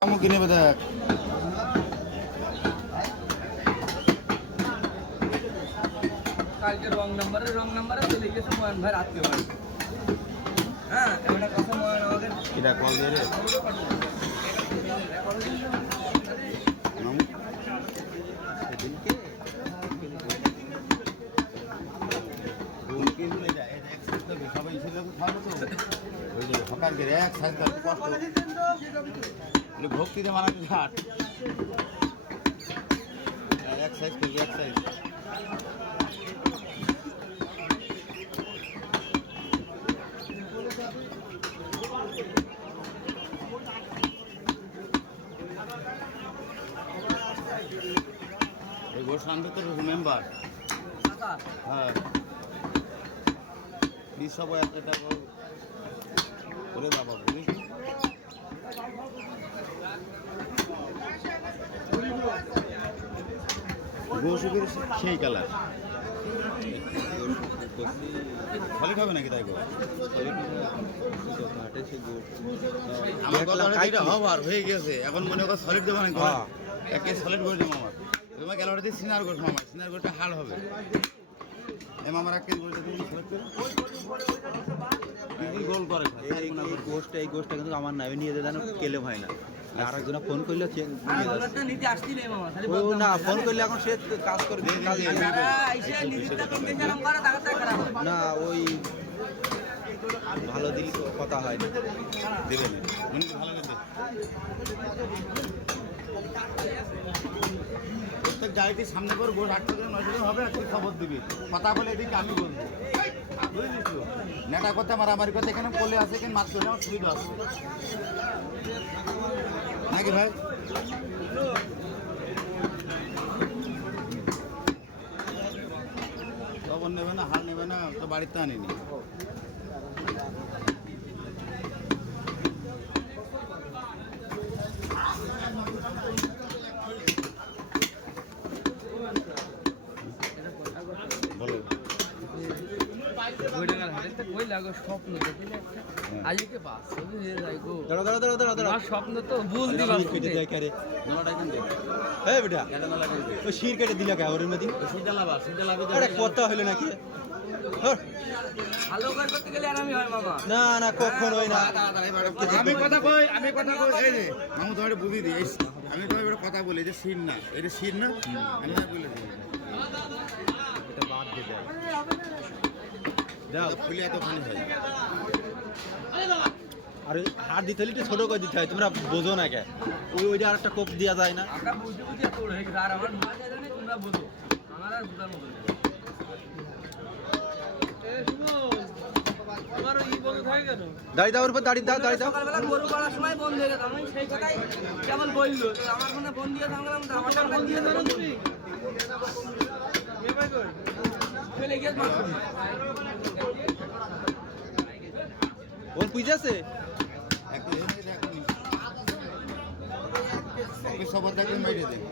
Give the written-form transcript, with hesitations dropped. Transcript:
kamu gini betul. কালকে রং নাম্বারে চলে গেছে মোহন ভাই রাত্রে ভাই। হ্যাঁ একটা কথা মোহন আমাকে Kita call dia deh. Kamu? Mungkin beda. Eksis tuh bisa apa istilah tuh tahu tuh. Jadi hokar dia eksis tuh kosong. Lu bukti dia mana tuh hat. Eksis tuh eksis. এই গোশ নামটা তো মেম্বার হ্যাঁ please সব একটা বলে বাবা বলি গোশুকের সেই কালার সলিড হবে নাকি তাই গো আমার কথা হবার হয়ে গেছে এখন মনে করো সলিড দেবো না একে সলিড করে দেবো আমার তোমার ক্যালোরি দিয়ে সিনার গোশ মামা সিনার গোশটা হাল হবে এ মামার এক কেজি গোশটা তুমি কি গোল করে এই গোশটা কিন্তু আমার নামে নিয়ে যেতে কেলে হয় না আরেকজন ফোন করলে না ফোন করলে এখন সে কাজ করে না ওই ভালো দিলে কথা হয় না দেবেন ভালো করে প্রত্যেক জায়গাটি সামনে করে গোল 8 থেকে 9 জন হবে আর তুই খবর দিবি কথা বলে এদিকে আমি বলবো বুঝলিস তো নেটা কথা মারামারি কথা এখানে পলে আছে এখানে মাত্র আমার সুবিধা আছে নাকি ভাই খবর নেবে না হাল নেবে না তো বাড়িতে আনিনি বলো স্বপ্ন আজকে বাস্তবে হয়ে যায় গো দাঁড়া স্বপ্ন তো ভুল দিবা বেটা ওই শির কেটে দিলা কে ওর মধ্যে কথা হইলো নাকি ভালো করে করতে গেলে আরামই হয় মামা না না কখন হয় না আমি কথা কই এই রে মামু তোমারে বুঝি দিই আমি তোমার একটা কথা বলি যে শির না এটা শির না আমি না বলে দিই এটা বাদ দে দাও ফুলে এত খালি হয় আর হাত দিতে হলে একটু ছোট করে দিতে হয় তোমরা বোঝো না কে ওইটা আর একটা কোপ দেওয়া যায় না আমরা বুঝে বুঝে তোর হয়ে গেছে আর আমার ভাষা জানে তোমরা বোঝো আমার আর বুঝানো হবে দাঁড়িয়ে দাও ওর উপর দাঁড়িয়ে দাও সকালবেলা গরু পাড়ার সময় বন্ধ হয়ে গেছে আমি সেই কথাই কেবল বললো তো আমার মনে ফোন দিয়ে থাকলাম তো আমার টাকা দিয়ে দেবো তুমি চলে গিয়ে ওর পুজো আছে একটা সবার দেখলে মেরে দেয়